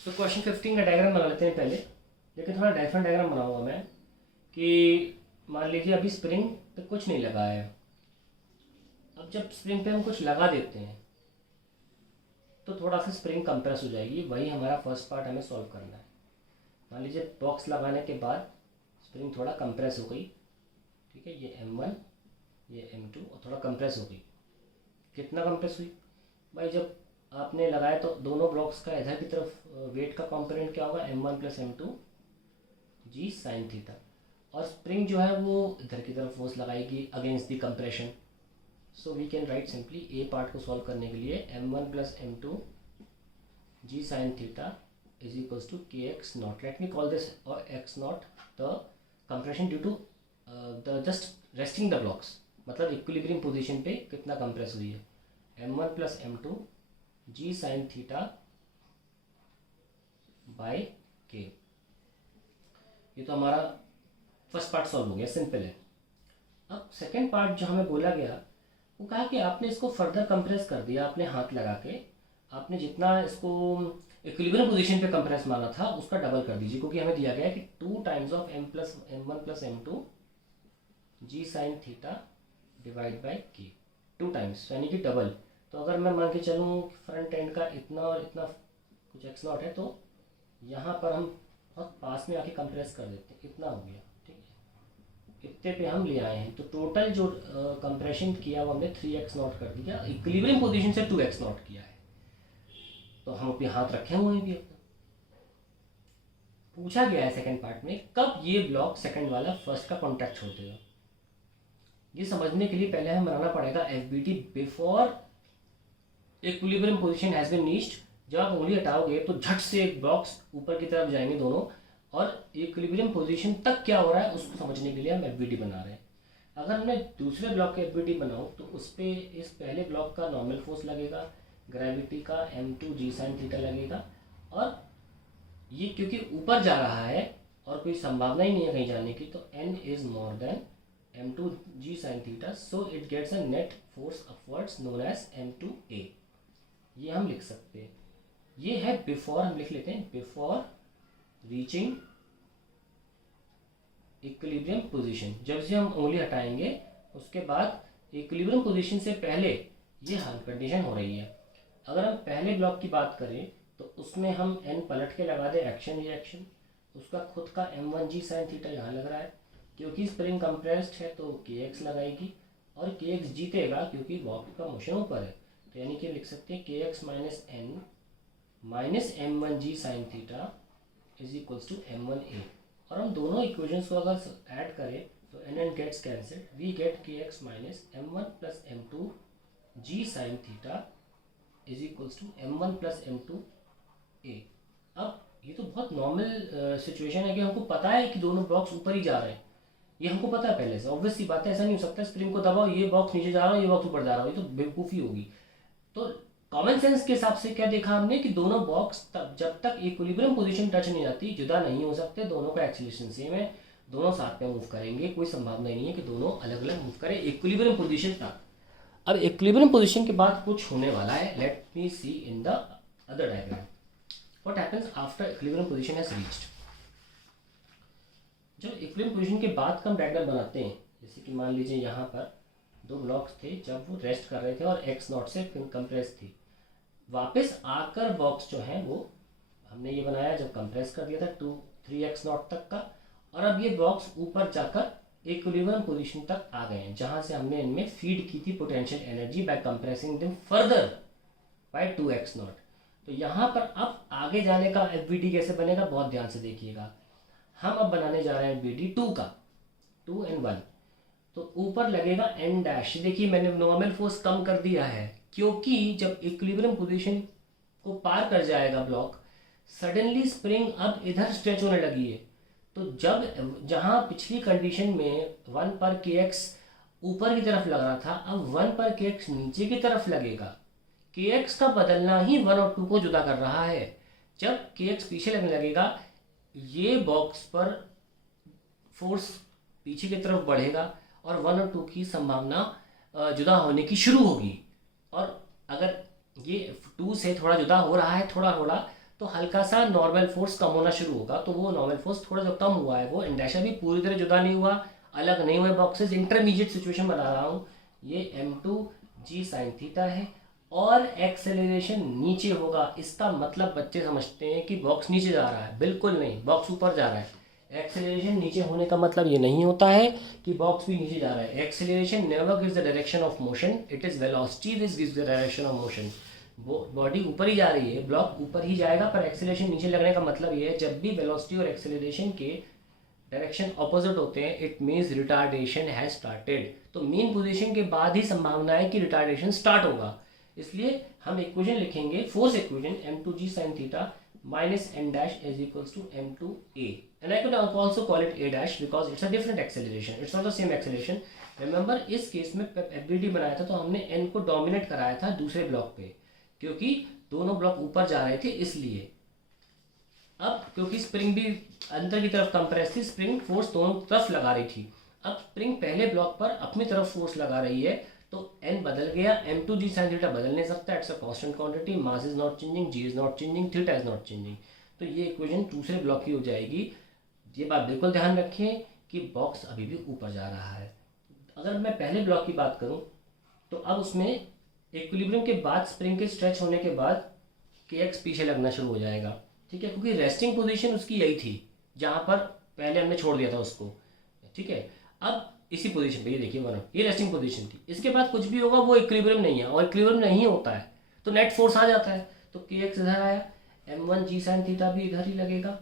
So question 15 का diagram बना लेते हैं पहले, लेकिन थोड़ा डिफरेंट डायग्राम बनाऊंगा मैं कि मान लीजिए अभी स्प्रिंग पे कुछ नहीं लगा है। अब जब स्प्रिंग पे हम कुछ लगा देते हैं तो थोड़ा सा स्प्रिंग कंप्रेस हो जाएगी। वही हमारा फर्स्ट पार्ट हमें सॉल्व करना है। मान लीजिए बॉक्स लगाने के बाद स्प्रिंग थोड़ा कंप्रेस हो गई, ठीक है, ये M1 ये M2 और थोड़ा कंप्रेस हो गई। कितना कंप्रेस हुई भाई? जब आपने लगाया तो दोनों ब्लॉक्स का इधर की तरफ वेट का कंपोनेंट क्या होगा? M1 plus M2 g sine theta. और स्प्रिंग जो है वो इधर की तरफ फोर्स लगाएगी against the compression. So we can write simply A part को सॉल्व करने के लिए M1 plus M2 g sine theta is equals to k x naught. Let me call this x naught the compression due to the just resting the blocks, मतलब equilibrium position पे कितना compress हुई है। M1 plus M2 g sine theta by K. ये तो हमारा first part solve हो गया, सिंपल है। अब सेकेंड पार्ट जो हमें बोला गया वो कहा कि आपने इसको फर्दर कंप्रेस कर दिया, आपने हाथ लगा के आपने जितना इसको इक्विलिब्रियम पोजीशन पे कंप्रेस माना था उसका डबल कर दीजिए, क्योंकि हमें दिया गया है कि 2 times of M1 plus M2 g sine theta divide by K, 2 times यानी कि डबल। तो अगर मैं मान के चलूँ फ्रंट एंड का इतना और इतना कुछ एक्स नॉट है, तो यहाँ पर हम बहुत पास में आके कंप्रेस कर देते हैं, इतना हो गया, ठीक है, इतने पे हम ले आए हैं। तो टोटल जो कंप्रेशन किया वो हमने 3x नॉट कर दिया, इक्विलिब्रियम पोजीशन से 2x नॉट किया है। तो हम अपने हाथ रखे हुए हैं भी अपना। पूछा गया है सेकंड पार्ट में कब ये ब्लॉक सेकंड वाला फर्स्ट का कॉन्टैक्ट छोड़ देगा। ये समझने के लिए पहले हमें बनाना पड़ेगा FBT before equilibrium position has been reached. जब आप उंगली हटाओगे तो झट से ब्लॉक्स ऊपर की तरफ जाएंगे दोनों, और इक्विलिब्रियम पोजीशन तक क्या हो रहा है उसको समझने के लिए हम FBT बना रहे हैं। अगर मैं दूसरे ब्लॉक के FBT बनाऊँ तो उस पर इस पहले ब्लॉक का नॉर्मल फोर्स लगेगा, ग्रेविटी का M2 जी साइन थीटा लगेगा, और ये क्योंकि ऊपर जा रहा है और कोई संभावना ही नहीं है कहीं जाने की, तो N is more than M2 g sine theta, so it gets a net force upwards known as M2A। ये हम लिख सकते हैं। ये है बिफोर, हम लिख लेते हैं बिफोर रीचिंग इक्विलिब्रियम पोजीशन। जब से हम उंगली हटाएंगे उसके बाद इक्विलिब्रियम पोजीशन से पहले ये हाल कंडीशन हो रही है। अगर हम पहले ब्लॉक की बात करें तो उसमें हम N पलट के लगा दें एक्शन रिएक्शन, उसका खुद का M1 जी साइन थीटा यहाँ लग रहा है, क्योंकि स्प्रिंग कंप्रेस्ड है तो KX लगाएगी और KX जीतेगा क्योंकि बॉक्स का मोशन ऊपर है। तो यानी कि लिख सकते हैं KX minus N minus M1 g sine theta is equals to M1A। और हम दोनों इक्वेशंस को अगर ऐड करें तो N gets cancel, we get KX minus M1 plus M2 g sine theta is equals to M1 plus M2A। अब ये तो बहुत नॉर्मल सिचुएशन है कि हमको पता है कि दोनों बॉक्स ऊपर ही जा रहे हैं, ये हमको पता है पहले से। ऑब्वियस सी बात है, ऐसा नहीं हो सकता स्प्रिंग को दबाओ ये बॉक्स नीचे जा रहा है ये बॉक्स ऊपर जा रहा है, ये तो बेवकूफ़ी होगी। तो कॉमन सेंस के हिसाब से क्या देखा हमने कि दोनों बॉक्स तब जब तक इक्विलिब्रियम पोजीशन टच नहीं आती जुदा नहीं हो सकते, दोनों का एक्सीलरेशन सेम है, दोनों साथ में मूव करेंगे, कोई संभावना नहीं है कि दोनों अलग अलग मूव करें इक्विलिब्रियम पोजीशन तक। अब इक्विलिब्रियम पोजीशन के बाद कुछ होने वाला है, let me see in the other diagram what happens after equilibrium position has reached. जब इक्विलिब्रियम पोजीशन के बाद का हम डायग्राम बनाते हैं, जैसे कि मान लीजिए यहाँ पर दो ब्लॉक्स थे जब वो रेस्ट कर रहे थे और एक्स नॉट से कंप्रेस थी, वापस आकर बॉक्स जो है वो हमने ये बनाया जब कंप्रेस कर दिया था 3x नॉट तक का, और अब ये बॉक्स ऊपर जाकर इक्विलिब्रियम पोजीशन तक आ गए हैं जहाँ से हमने इनमें फीड की थी potential energy by compressing them further bye 2x not. तो यहाँ पर अब आगे जाने का FBT कैसे बनेगा बहुत ध्यान से देखिएगा। हम अब बनाने जा रहे हैं FBT 2 का, 2 and 1। तो ऊपर लगेगा N डैश, देखिए मैंने नॉर्मल फोर्स कम कर दिया है क्योंकि जब इक्विलिब्रियम पोजीशन को पार कर जाएगा ब्लॉक सडनली स्प्रिंग अब इधर स्ट्रेच होने लगी है। तो जब जहां पिछली कंडीशन में 1 पर KX ऊपर की तरफ लग रहा था, अब 1 पर KX नीचे की तरफ लगेगा। KX का बदलना ही 1 और 2 को जुदा कर रहा है। जब KX पीछे लगने लगेगा ये बॉक्स पर फोर्स पीछे की तरफ बढ़ेगा और 1 और 2 की संभावना जुदा होने की शुरू होगी। और अगर ये 2 से थोड़ा जुदा हो रहा है थोड़ा थोड़ा, तो हल्का सा नॉर्मल फोर्स कम होना शुरू होगा। तो वो नॉर्मल फोर्स थोड़ा जो कम हुआ है वो एन डैश अभी पूरी तरह जुदा नहीं हुआ, अलग नहीं हुए बॉक्सेस, इंटरमीडिएट सिचुएशन बता रहा हूँ। ये m2g sin थीटा है और एक्सेलरेशन नीचे होगा। इसका मतलब बच्चे समझते हैं कि बॉक्स नीचे जा रहा है, बिल्कुल नहीं, बॉक्स ऊपर जा रहा है। एक्सेलरेशन नीचे होने का मतलब ये नहीं होता है कि बॉक्स भी नीचे जा रहा है। Acceleration never gives the direction of motion, it is velocity which gives the direction of motion. वो बॉडी ऊपर ही जा रही है, ब्लॉक ऊपर ही जाएगा, पर एक्सेलरेशन नीचे लगने का मतलब ये है जब भी वेलोसिटी और एक्सेलरेशन के डायरेक्शन ऑपोजिट होते हैं it means retardation has started. तो मीन पोजीशन के बाद ही संभावना है कि रिटार्डेशन स्टार्ट होगा। इसलिए हम इक्वेशन लिखेंगे, force equation m2g sin theta minus n dash is equals to m2a, and I could also call it a dash because it's a different acceleration, it's not the same acceleration. Remember इस case में FBD बनाया था तो हमने n को dominate कराया था दूसरे ब्लॉक पे, क्योंकि दोनों ब्लॉक ऊपर जा रहे थे इसलिए। अब क्योंकि स्प्रिंग भी अंदर की तरफ कंप्रेस थी, स्प्रिंग फोर्स दोनों तरफ लगा रही थी। अब स्प्रिंग पहले ब्लॉक पर अपनी तरफ फोर्स लगा रही है तो n बदल गया, m2g sin थीटा बदल नहीं सकता, it's a constant quantity, mass is not changing, g is not changing, theta is not changing. तो ये इक्वेशन दूसरे ब्लॉक की हो जाएगी। ये बात बिल्कुल ध्यान रखें कि बॉक्स अभी भी ऊपर जा रहा है। अगर मैं पहले ब्लॉक की बात करूं तो अब उसमें इक्विलिब्रियम के बाद स्प्रिंग के स्ट्रेच होने के बाद kx पीछे लगना शुरू हो जाएगा, ठीक है, क्योंकि रेस्टिंग पोजीशन उसकी यही थी जहां पर पहले हमने छोड़ दिया था उसको, ठीक है। अब इसी पोजीशन पे ये देखिए वन, ये रेस्टिंग पोजीशन थी, इसके बाद कुछ भी होगा वो इक्विलिब्रियम नहीं है, और इक्विलिब्रियम नहीं होता है तो नेट फोर्स आ जाता है। तो kx इधर आया, m1g sin थीटा भी इधर ही लगेगा,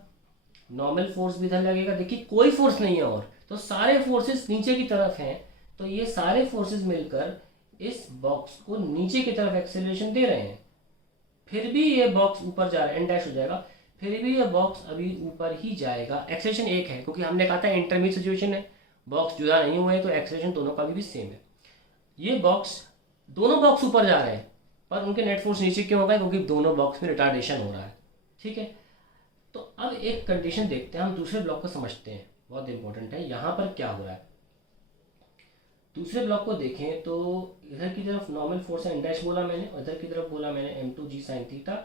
नॉर्मल फोर्स भी इधर लगेगा। देखिए कोई फोर्स नहीं है और तो सारे फोर्सेस नीचे की तरफ हैं, तो ये सारे फोर्सेस मिलकर इस बॉक्स को नीचे की तरफ एक्सेलरेशन दे रहे हैं। फिर भी ये बॉक्स ऊपर जा रहा है, एन डैश हो जाएगा, फिर भी ये बॉक्स अभी ऊपर ही जाएगा। एक्सेलरेशन एक है क्योंकि हमने कहा था इंटरमीडिएट सिचुएशन है, बॉक्स जुदा नहीं हुए तो एक्सेलरेशन दोनों का भी सेम है। ये बॉक्स, दोनों बॉक्स ऊपर जा रहे हैं पर उनके नेट फोर्स नीचे क्यों होगा, क्योंकि दोनों बॉक्स में रिटार्डेशन हो रहा है, ठीक है। तो अब एक कंडीशन देखते हैं, हम दूसरे ब्लॉक को समझते हैं, बहुत इंपॉर्टेंट है यहाँ पर क्या हो रहा है। दूसरे ब्लॉक को देखें तो इधर की तरफ नॉर्मल फोर्स है, एन डैश बोला मैंने, और इधर की तरफ बोला मैंने m2g sin थीटा,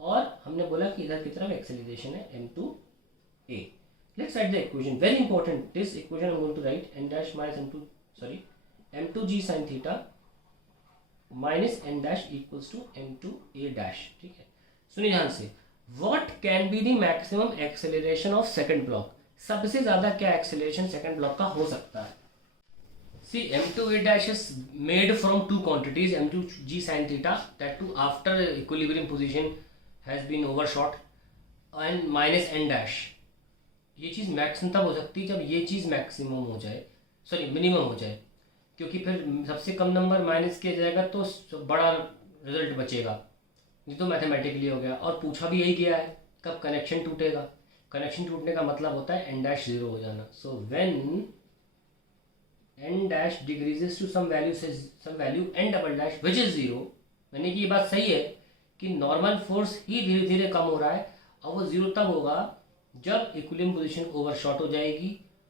और हमने बोला कि इधर की तरफ एक्सेलरेशन है m2a। Let's write the equation. Very important. This equation I'm going to write n dash minus m2g sin theta minus n dash equals to m2a dash. ठीक है, सुनिए ध्यान से। What can be the maximum acceleration of second block? सबसे ज्यादा क्या acceleration second block का हो सकता है? See, m2a dash is made from two quantities, m2g sin theta, that too after equilibrium position has been overshot, and minus n dash. ये चीज़ maximum तब हो सकती है जब ये चीज़ मैक्सिमम हो जाए, सॉरी मिनिमम हो जाए, क्योंकि फिर सबसे कम नंबर माइनस किया जाएगा तो बड़ा रिजल्ट बचेगा। ये तो मैथमेटिकली हो गया, और पूछा भी यही गया है कब कनेक्शन टूटेगा। कनेक्शन टूटने का मतलब होता है एन डैश जीरो हो जाना। So when N dash decreases to some value N double dash which is zero, यानी कि ये बात सही है कि नॉर्मल फोर्स ही धीरे धीरे कम हो रहा है, और वो जीरो तब होगा जब इक्विलिब्रियम पोजीशन ओवरशॉट हो जाएगी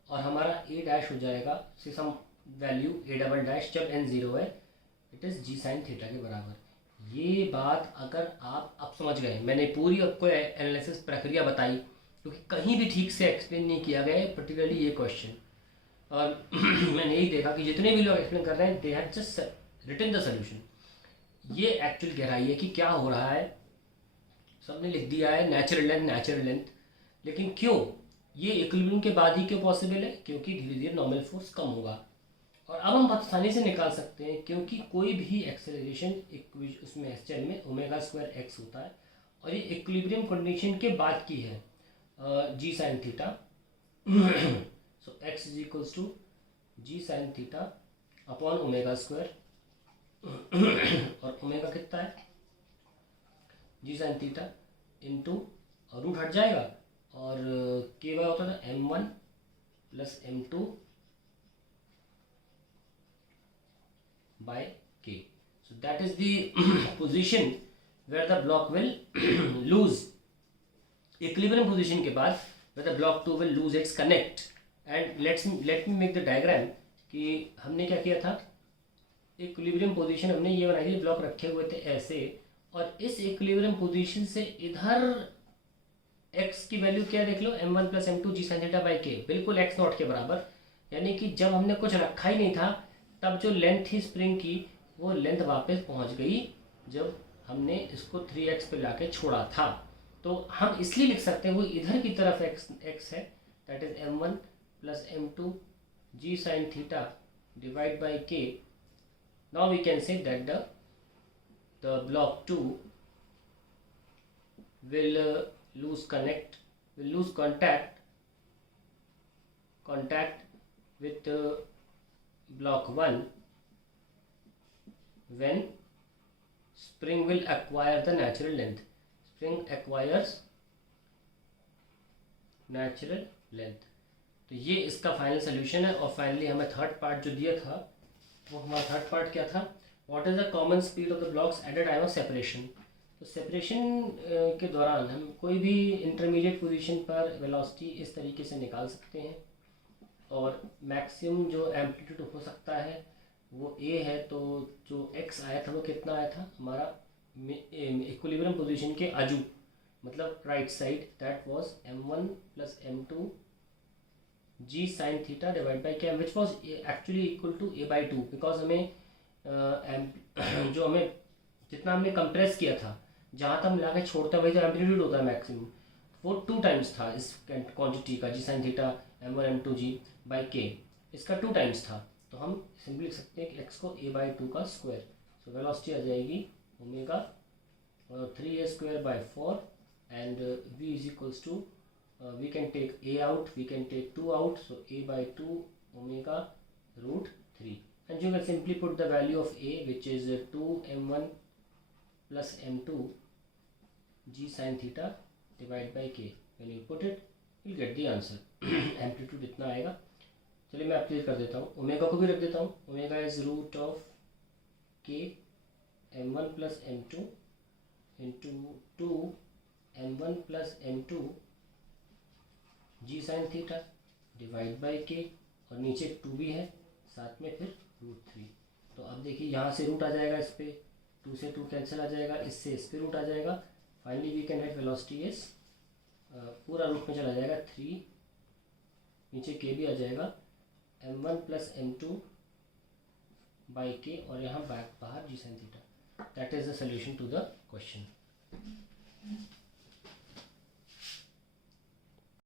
और हमारा ए डैश हो जाएगा से some value A double dash, जब एन जीरो है it is g sine theta के बराबर। ये बात अगर आप समझ गए, मैंने पूरी आपको एनालिसिस प्रक्रिया बताई क्योंकि कहीं भी ठीक से एक्सप्लेन नहीं किया गया है, पर्टिकुलरली ये क्वेश्चन। और मैंने यही देखा कि जितने भी लोग एक्सप्लेन कर रहे हैं they have just written the solution. ये एक्चुअल गहराई है कि क्या हो रहा है, सबने लिख दिया है नेचुरल लेंथ, लेकिन क्यों ये इक्विलिब्रियम के बाद ही क्यों पॉसिबल है, क्योंकि धीरे धीरे नॉर्मल फोर्स कम होगा। और अब हम बहुत आसानी से निकाल सकते हैं क्योंकि कोई भी एक्सेलरेशन उसमें एसचएल में ओमेगा स्क्वायर एक्स होता है, और ये इक्विलिब्रियम कंडीशन के बाद की है g sine theta. So x is equals to g sine theta upon omega square, और ओमेगा कितना है g sine theta into root हट जाएगा और के वाई होता था m1 plus m2 by k. So that is the position where the block will lose equilibrium position के बाद where the block 2 will lose its connect. And let me make the diagram कि हमने क्या किया था, इक्विलिब्रियम पोजीशन हमने ये बनाई थी, ब्लॉक रखे हुए थे ऐसे और इस इक्विलिब्रियम पोजीशन से इधर x की वैल्यू क्या देख लो, m1 plus M two g sine theta by K, बिल्कुल x नॉट के बराबर। यानी कि जब हमने कुछ रखा ही नहीं था तब जो लेंथ थी स्प्रिंग की वो लेंथ वापस पहुंच गई जब हमने इसको 3x पे लाके छोड़ा था। तो हम इसलिए लिख सकते हैं वो इधर की तरफ x है, that is m1 plus M two g sine theta divide by k. Now we can say that the block 2 will lose contact with block 1 when spring will acquire the natural length. Spring acquires natural length। तो ये इसका final solution है। और finally हमें third part जो दिया था वो हमारा थर्ड पार्ट क्या था, what is the common speed of the blocks at the time of separation. तो सेपरेशन के दौरान हम कोई भी इंटरमीडिएट पोजीशन पर वेलोसिटी इस तरीके से निकाल सकते हैं। और मैक्सिमम जो एम्पलीट्यूड हो सकता है वो ए है, तो जो एक्स आया था वो कितना आया था हमारा इक्विलिब्रियम पोजीशन के आजू, मतलब right side, that was m1 plus m2 g sine theta divide by k, which was actually equal to a by 2, because हमें जो हमें जितना हमने कंप्रेस किया था जहाँ तक हम ला के छोड़ते हैं वही जो एम्पलीट्यूड होता है मैक्सिमम, वो 2 टाइम्स था इस क्वांटिटी का, g sine theta m1 m2 g by k, इसका 2 टाइम्स था। तो हम सिंपली लिख सकते हैं कि x को a बाई 2 का स्क्वायर, सो वेलोसिटी आ जाएगी omega 3a square by 4 and v is equals to we can take a out, we can take 2 out, so a by 2 omega root 3, and you can simply put the value of a, which is 2 m1 plus m2 g sin theta divided by k. When you put it you'll get the answer। Amplitude इतना आएगा। चलिए मैं clear कर देता हूँ, omega को भी रख देता हूँ, omega is root of K m1 plus m2 into 2 m1 plus m2 g sine theta divide by K, और नीचे 2 भी है साथ में, फिर रूट 3। तो अब देखिए यहाँ से रूट आ जाएगा, इस पे 2 से 2 कैंसिल आ जाएगा, इससे इस पे रूट आ जाएगा। Finally we can write velocity is पूरा रूट में चला जाएगा 3, नीचे के भी आ जाएगा m1 plus m2 by K, और यहाँ बाहर g sine theta. That is the solution to the question.